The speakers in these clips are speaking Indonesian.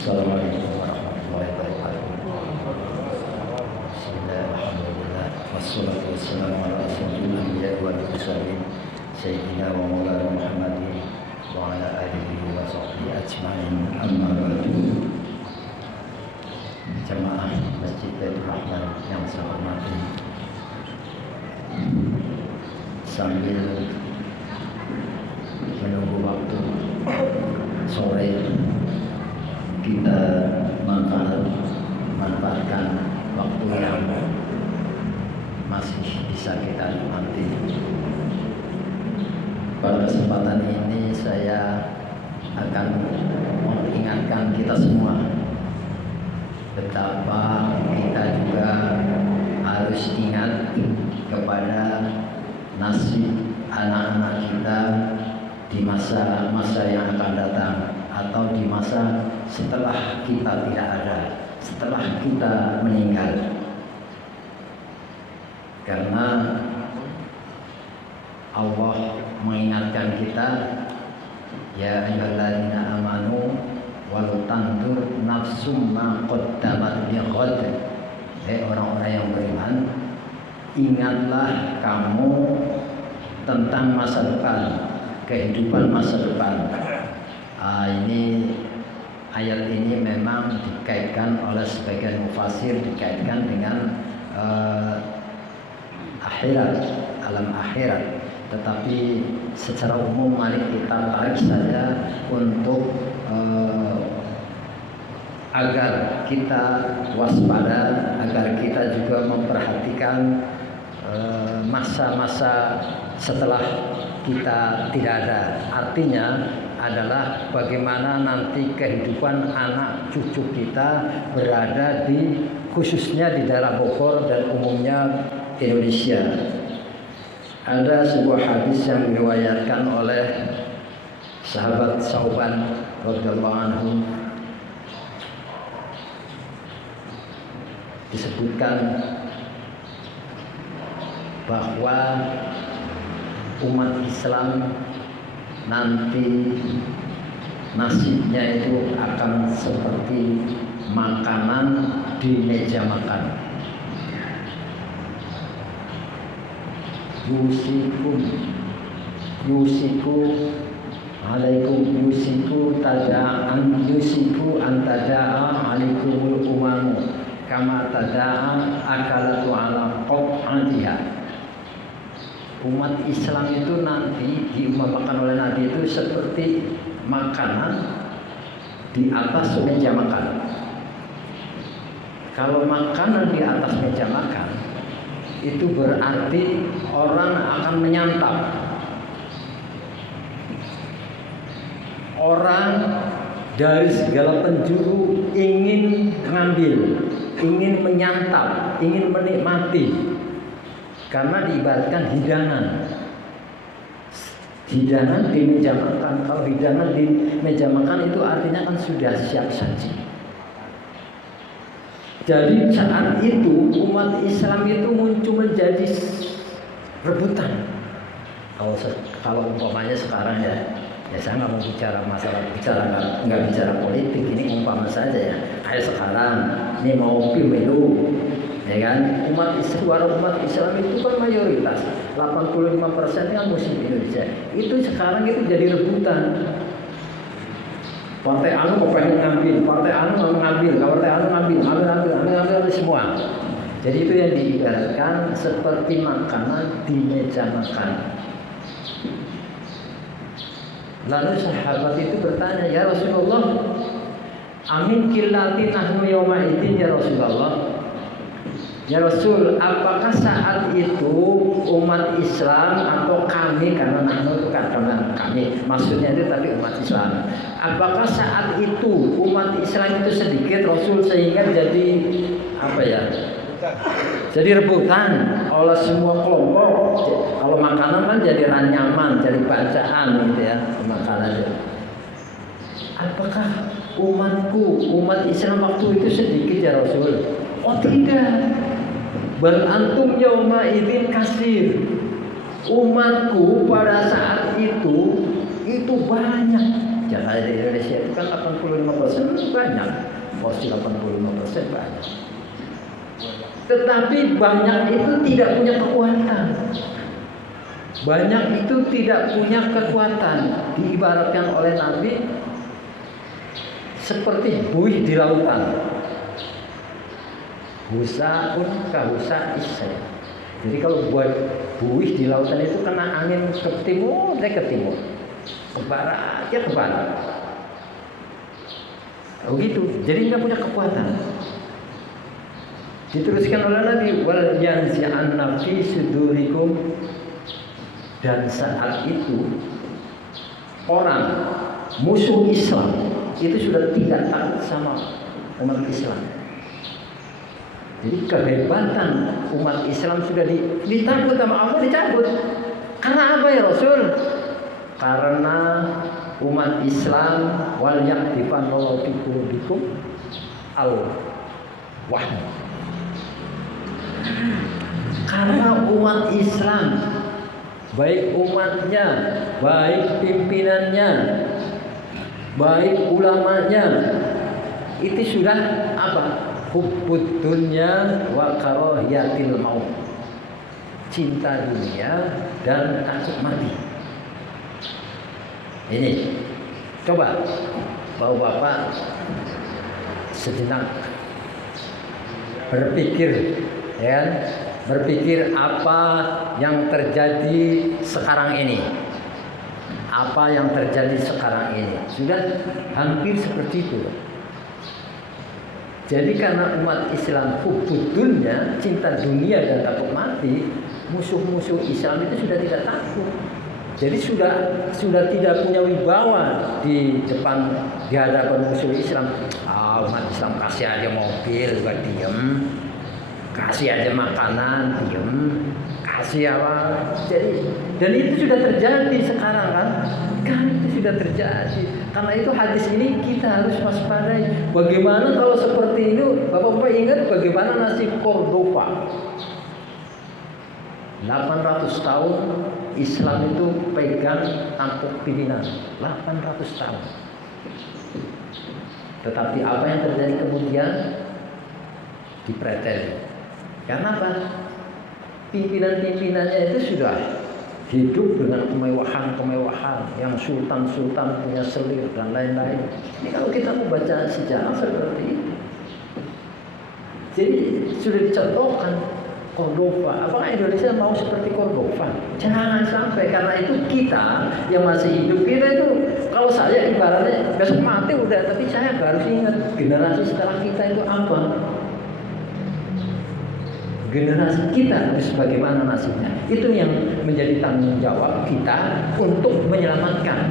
Assalamualaikum warahmatullahi wabarakatuh. Bismillahirrahmanirrahim. Wassalatu wassalamu ala asyrofil anbiya'i wal mursalin sayyidina wa maulana Muhammadin wa ala alihi wa sahbihi ajma'in. Amma ba'du. Jamaah Masjid Baitur Rahman yang saya hormati, sambil menunggu waktu sore, kita manfaatkan waktu yang masih bisa kita nikmati. Pada kesempatan ini saya akan mengingatkan kita semua betapa kita juga harus ingat kepada nasib anak-anak kita di masa-masa yang akan datang, atau di masa setelah kita tidak ada, setelah kita meninggal. Karena Allah mengingatkan kita, ya ayyuhalladzina amanu walau tandur nafsum ma qaddamat lighad. Orang-orang yang beriman, ingatlah kamu tentang masa depan, kehidupan masa depan. Ini ayat ini memang dikaitkan oleh sebagian mufasir, dikaitkan dengan akhirat, alam akhirat. Tetapi secara umum mari kita tarik saja untuk agar kita waspada, agar kita juga memperhatikan masa-masa setelah kita tidak ada. Artinya adalah bagaimana nanti kehidupan anak cucu kita berada di, khususnya di daerah Bogor dan umumnya Indonesia. Ada sebuah hadis yang diriwayatkan oleh sahabat Sauban radhiyallahu anhu, disebutkan bahwa umat Islam nanti nasibnya itu akan seperti makanan di meja makan. Yusiku alaikum, yusiku antadaa alaikumul umamu kama tadaa akalatu ala qat'atiha. Umat Islam itu nanti diumpamakan oleh Nabi itu seperti makanan di atas meja makan. Kalau makanan di atas meja makan, itu berarti orang akan menyantap. Orang dari segala penjuru ingin mengambil, ingin menyantap, ingin menikmati. Karena diibaratkan hidangan di meja makan. Kalau hidangan di meja makan itu artinya kan sudah siap saji. Jadi saat itu umat Islam itu muncul menjadi rebutan. Kalau umpamanya sekarang ya saya nggak mau nggak bicara politik, ini umpama saja ya. Kayak sekarang ini mau pemilu, ya kan? Umat Islam itu kan mayoritas, 85% kan muslim Indonesia. Itu sekarang itu jadi rebutan. Partai anu mau pengen ngambil, partai anu mau ngambil, partai anu ngambil semua. Jadi itu yang diibaratkan seperti makanan di meja makan. Lalu sahabat itu bertanya, ya Rasulullah, amin qillati nahnu yawma idzin ya Rasulullah. Ya Rasul, apakah saat itu umat Islam atau kami, karena nahnu itu katakan kami, maksudnya itu tadi umat Islam. Apakah saat itu umat Islam itu sedikit Rasul sehingga jadi apa ya? Jadi rebutan oleh semua kelompok. Kalau makanan kan jadi ranyaman, jadi bacaan gitu ya, makanan. Apakah umat Islam waktu itu sedikit ya Rasul? Oh tidak. Bal antum yauma idzin kasir. Umatku pada saat itu banyak, Jakarta di Indonesia itu kan 85% banyak, porsi 85% banyak. Tetapi banyak itu tidak punya kekuatan. Banyak itu tidak punya kekuatan. Diibaratkan oleh Nabi seperti buih di lautan. Husaun kahusa isya. Jadi kalau buat buih di lautan itu kena angin ke timur, dia ke timur. Ke barat, dia ke barat. Oh gitu. Jadi nggak punya kekuatan. Diteruskan oleh Nabi, wal yanzi'anna fi sudurikum, dan saat itu orang musuh Islam itu sudah tidak takut sama umat Islam. Jadi kehebatan umat Islam sudah ditakut sama Allah, dicabut. Karena apa ya Rasul? Karena umat Islam wal yaqdifanallahu fi qulubikum al-wahm. Karena umat Islam, baik umatnya, baik pimpinannya, baik ulamanya, itu sudah apa? Hubbud dunya wa karahiyatil maut. Cinta dunia dan takut mati. Ini coba Bapak-bapak sejenak berpikir, ya, berpikir apa yang terjadi sekarang ini. Apa yang terjadi sekarang ini sudah hampir seperti itu. Jadi karena umat Islam hubbud dunya, cinta dunia dan takut mati, musuh-musuh Islam itu sudah tidak takut. Jadi sudah tidak punya wibawa di depan, di hadapan musuh Islam. Umat Islam kasih aja mobil, juga diem. Kasih aja makanan, diem. Kasih apa? Jadi, dan itu sudah terjadi sekarang kan? Kan itu sudah terjadi. Karena itu hadis ini kita harus waspadai. Bagaimana kalau seperti itu? Bapak-bapak ingat bagaimana nasib Cordova? 800 tahun Islam itu pegang tampuk pimpinan. 800 tahun. Tetapi apa yang terjadi kemudian? Dipreteli. Karena apa? Pimpinan-pimpinannya itu sudah hidup dengan kemewahan-kemewahan yang sultan-sultan punya selir dan lain-lain. Ini kalau kita mau baca sejarah seperti itu. Jadi sudah dicontohkan Cordova. Apakah Indonesia mau seperti Cordova? Jangan sampai, karena itu kita yang masih hidup, kita itu kalau saya ibaratnya besok mati udah, tapi saya harus ingat generasi setelah kita itu apa. Generasi kita harus bagaimana nasibnya. Itu yang menjadi tanggung jawab kita untuk menyelamatkan.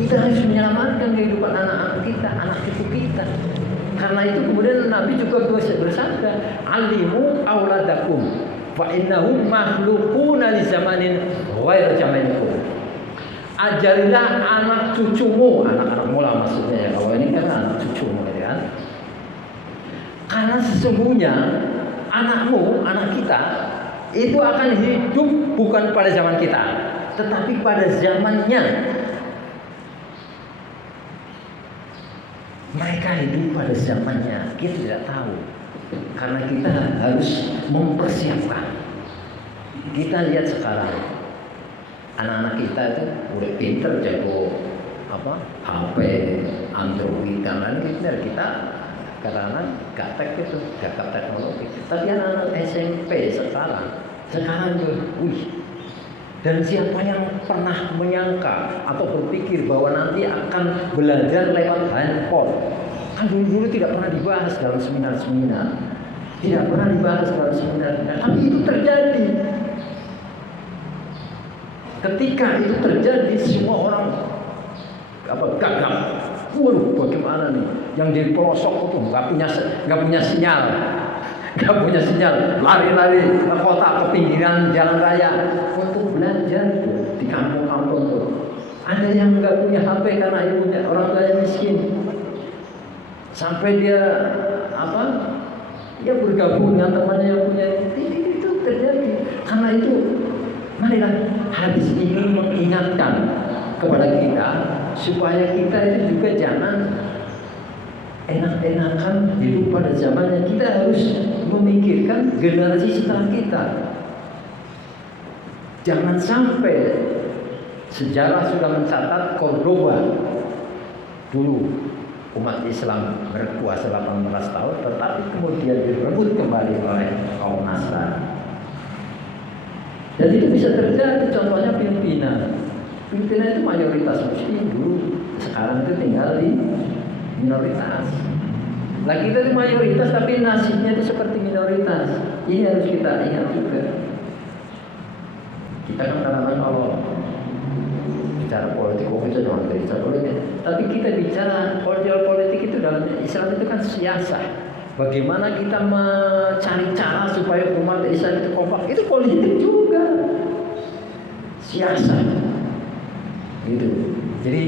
Kita harus menyelamatkan kehidupan anak-anak kita, anak cucu kita. Karena itu kemudian Nabi juga bersabda, alimu auladakum fa innahum makhluquna li zamanin ghairu zamanikum. Ajarilah anak cucumu, anak-anak mula maksudnya ya. Kalau ini kan anak cucumu ya. Karena sesungguhnya anakmu, anak kita itu akan hidup bukan pada zaman kita, tetapi pada zamannya. Mereka hidup pada zamannya, kita tidak tahu. Karena kita harus mempersiapkan. Kita lihat sekarang anak-anak kita itu udah pinter, jago HP, Android dan lain-lain. Kita kadang-kadang gaptek itu, gagap teknologi. Tapi anak-anak SMP sekarang dan siapa yang pernah menyangka atau berpikir bahwa nanti akan belajar lewat handphone? Kan dulu tidak pernah dibahas dalam seminar-seminar. Tidak pernah dibahas dalam seminar-seminar. Tapi itu terjadi. Ketika itu terjadi, semua orang gagap. Waduh, bagaimana nih? Yang di pelosok itu nggak punya sinyal. Nggak punya sinyal, lari-lari ke kota, ke pinggiran jalan raya untuk belajar di kampung-kampung tuh. Ada yang nggak punya HP karena ibunya orang tuanya miskin, sampai dia dia bergabung dengan temannya yang punya. Itu terjadi. Karena itu marilah hadis ini mengingatkan kepada kita supaya kita itu juga jangan enak-enakan hidup pada zamannya. Kita harus memikirkan generasi setelah kita. Jangan sampai sejarah sudah mencatat Cordoba dulu umat Islam berkuasa 18 tahun, tetapi kemudian direbut kembali oleh kaum Nasrani. Dan itu bisa terjadi. Contohnya Filipina. Filipina itu mayoritas Muslim dulu, sekarang itu tinggal di minoritas. Nah kita itu mayoritas tapi nasibnya itu seperti minoritas. Ini harus kita ingat juga. Kita kan kadang-kadang Allah bicara politik, kita jangan bicara politik. Tapi kita bicara politik itu dalam Islam itu kan siasah. Bagaimana kita mencari cara supaya umat Islam itu kompak, itu politik juga, siasat, gitu. Jadi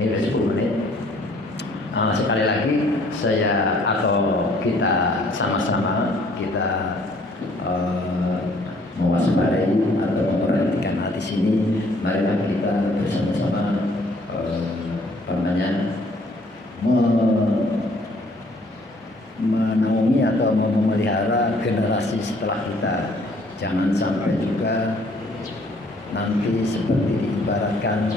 ini udah 10 menit. Sekali lagi saya atau kita sama-sama kita mewaspadai atau memperhatikan hati sini. Marilah kita bersama-sama menaungi atau memelihara generasi setelah kita. Jangan sampai juga nanti seperti diibaratkan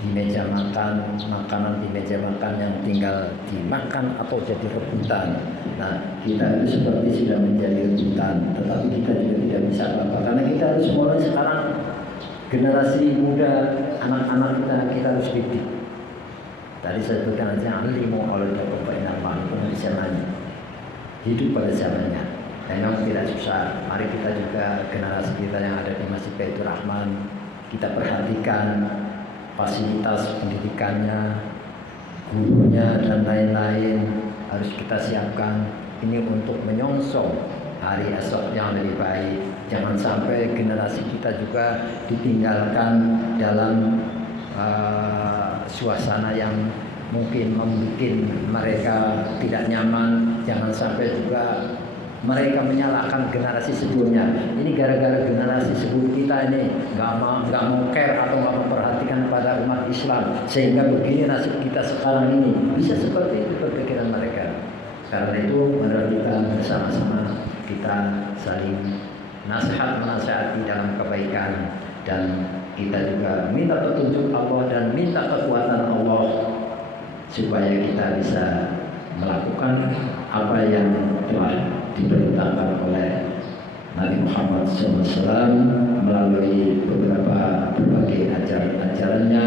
di meja makan, makanan di meja makan yang tinggal dimakan atau jadi rebutan. Nah, kita itu seperti sudah menjadi rebutan, tetapi kita juga tidak bisa apa-apa karena kita harus mulai sekarang. Generasi muda, anak-anak kita harus didik. Tadi saya sebutkan aja alimu oleh Bapak di zamannya, hidup pada zamannya. Memang tidak susah. Mari kita juga generasi kita yang ada di Masjid Baitur Rahman, kita perhatikan fasilitas pendidikannya, gurunya dan lain-lain harus kita siapkan. Ini untuk menyongsong hari esok yang lebih baik. Jangan sampai generasi kita juga ditinggalkan dalam suasana yang mungkin membuat mereka tidak nyaman. Jangan sampai juga mereka menyalahkan generasi sebelumnya. Ini gara-gara generasi sebelum kita ini nggak mau care atau nggak memperhatikan pada umat Islam, sehingga begini nasib kita sekarang ini. Bisa seperti itu berpikiran mereka. Karena itu mari kita bersama-sama kita saling nasihat menasihati dalam kebaikan, dan kita juga minta petunjuk Allah dan minta kekuatan Allah supaya kita bisa melakukan apa yang telah diperintahkan oleh Nabi Muhammad SAW melalui berbagai ajaran-ajarannya,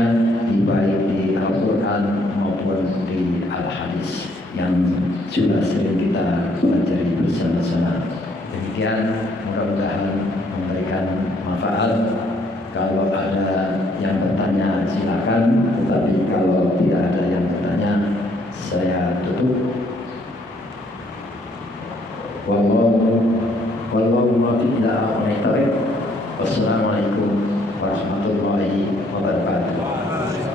baik di Al-Quran maupun di Al-Hadis yang sudah sering kita pelajari bersama-sama. Demikian, mudah-mudahan memberikan manfaat. Kalau ada yang bertanya silakan, tetapi kalau tidak ada yang bertanya saya tutup. Wallahu muwaffiq ila aqwamit thoriq. Wassalamualaikum warahmatullahi wabarakatuh.